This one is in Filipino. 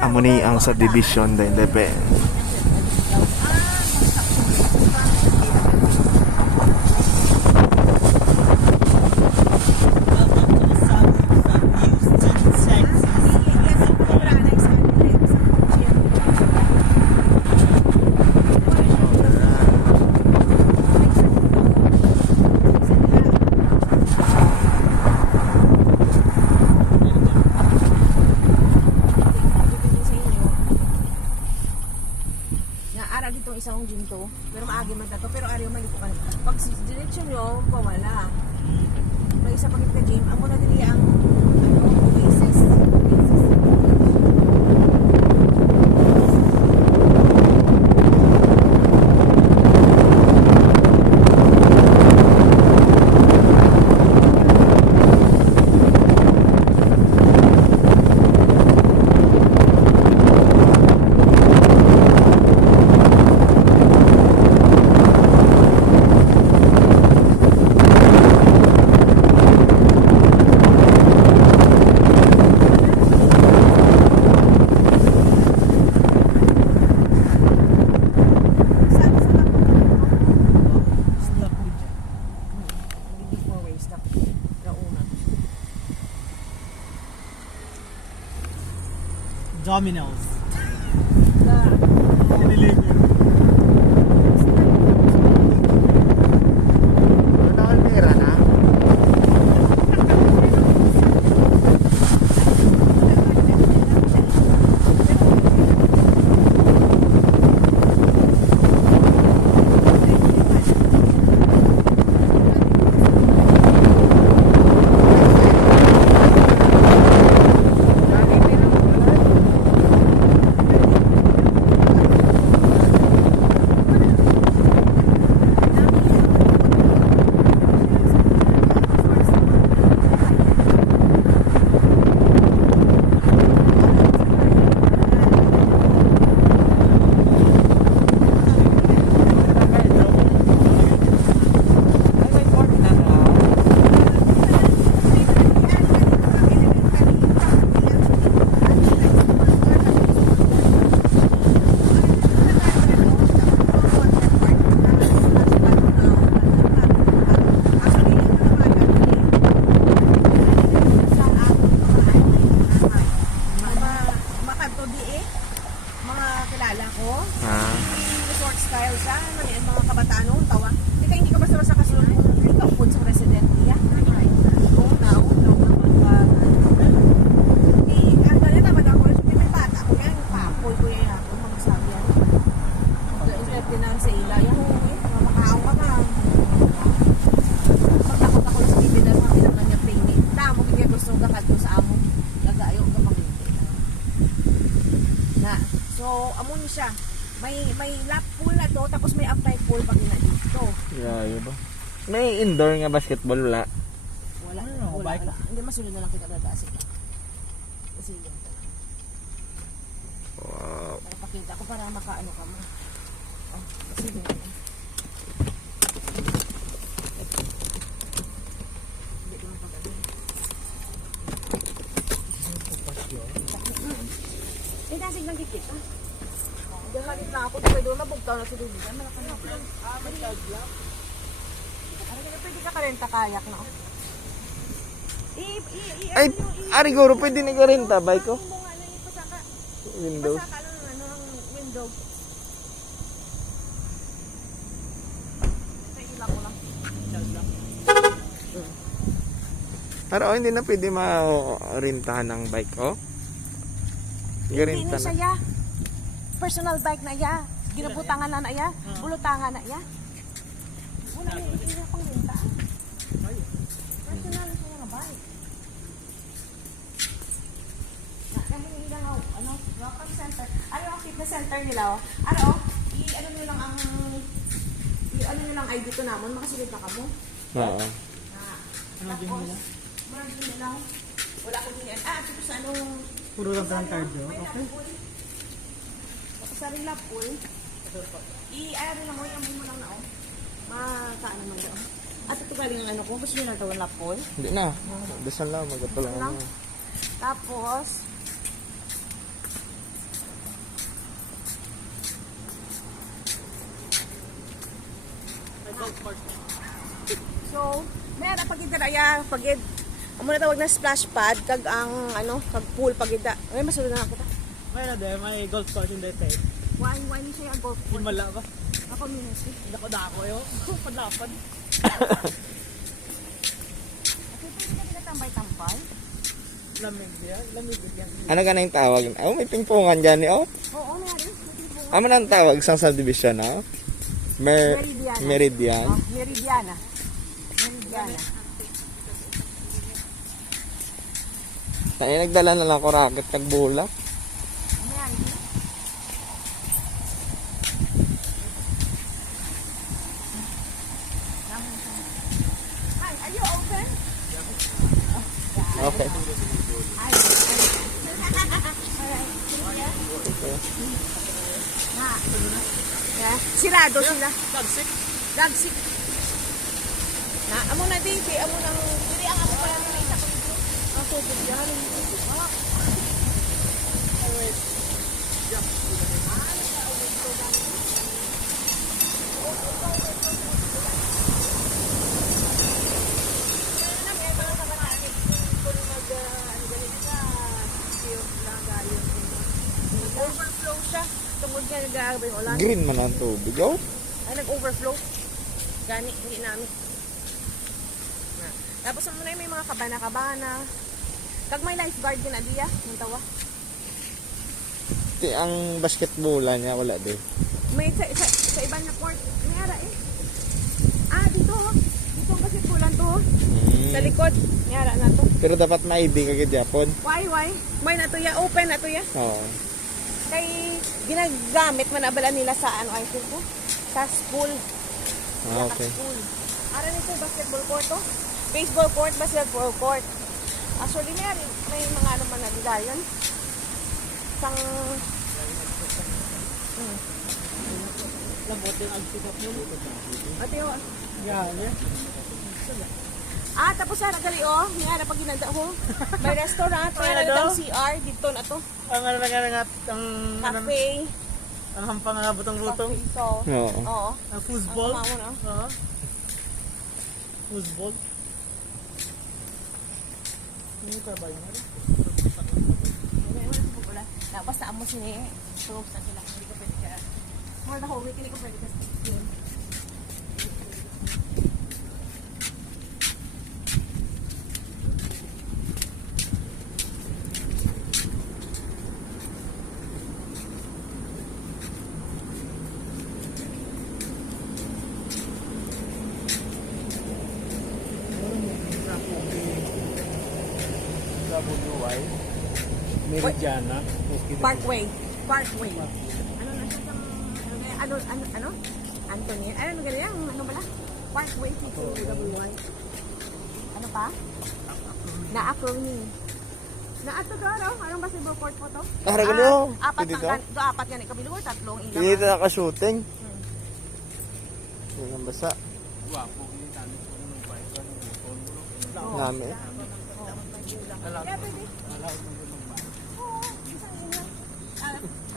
amo ni ang subdivision din depende. Isang gym to, pero maagi man to, pero ariyo man ito kan. Pag direction nyo, pawala. May isa pagit na gym, amo na dili ang basis. Domino's. So, amo ni siya. May lap pool na to, tapos may upside pool pag na dito. Yeah, yun ba? May indoor nga basketball wala. Wala. Wala. Hindi masunod na lang kita dadasi. Kasi yun. Wow. Para pakita ko para makaano ka mo. Oh, kasi yun. Dasig lang kikita. Diyan na ako, pwede doon mabugtaw na si Lulisan. Malaki na lang. May tag lang. Pwede ka karenta kayak na. Ay, ari guro, pwede na karenta, bike ko. Window. Pasaka lang ang window. Ito ko lang. Pero hindi na pwede ma-rentahan ng bike, oh? Hindi na siya. Personal bike na iya. Ginabutangan na iya. Bulutangan na iya. Wala na iya pang renta. Personal siya nga bike. Nakahingi lang ano, welcome center. Ano ang fitness center nila? Ano? I-ano nyo lang ang i-ano nyo lang ID to namon. Makasulid na kamo. Oo. Tapos, marami nyo lang. Wala ko din yan. Ito sa anong puro lang ang cardio. Okay. Tapos sa rin lap pool. I-ano lang mo, i-ambo mo lang na makaano man doon. At ito galing ang ano ko. Gusto nyo na ito ang lap pool? Hindi na. Dasal lang. Magato lang. Tapos, So, may ara pagid daya pagid amo na tawag na splash pad kag ang ano kag pool pagid da. Ay masulod na ako ta. May na de, may golf course in dete. Wine siya ang golf course. Himala ba? Ako minus. Dako yo. Padlapan. Kasi pwede ka nila tambay-tambay. Lamig yan. Lamig yan. Ano ka na yung tawag? Oh, may pingpongan dyan eh. Oh. Oo, meron. Ano ang tawag sa subdivision, oh? Meridiana. Meridian. Oh, Meridiana. Meridiana. Tayo nagdala na lang ako racket kag bola. Ayan. Hi, are you open? Okay. Hi. Ha. Yeah. Sirado sila. Tagsik. Dagsik. Na, amo na din, amo nang dili ang amo pala nila isa ko dito. Ang tubig yan. Overflow siya. Tungod nga nag-aabay yung ulan. Green man ang tubig, oh. Ay, nag-overflow. Gani, hindi namin. Na. Tapos mo na yung may mga kabana-kabana. Kag may lifeguard din, Adia. Yung tawa. Ti ang basketbola niya, wala din. May sa iba niya court. May ara eh. Ah, dito. Dito ang basketballan to. Sa likod. May ara na to. Pero dapat maibig agad yapon. Why? May natuya. Open natuya. Oo. Kay ginagamit man abala nila sa ano ay ko? Sa school. Ah, okay. School. Ara nito basketball court to. Baseball court, basketball court. Actually, may mga ano man na nila yun. Sang... Lambot yung agsikap mo. Ate o. Yan, yan. Ah, tapos sana gali o. Nga na pag ginanda ko. May restaurant. May Ano? ano CR. Dito na to. Ang ano na nga ang Cafe. ang hampang nga butong-lutong. Cafe. So, Oo. oo. Ang foosball. Ang kumamon, Oo. Foosball. Hindi ka ba yun? Tapos sa amo sini. Tulog sa sila. Hindi ko pwede ka. More na whole week. Hindi ko pwede ka. WY. Meridiana. Okay. Parkway. Ano na siya sa... Ano? Anthony. Ano ganyan? Ano pala? Parkway. PQWY. Ano pa? Na-acronym. Na-ato garo? Anong basketball court po to? Tara ka daw. Apat Pwede ang apat yan. Ikabiluwa, tatlong ilang. Hindi na naka-shooting. Hindi nang basa. Nami. Kaya pwede.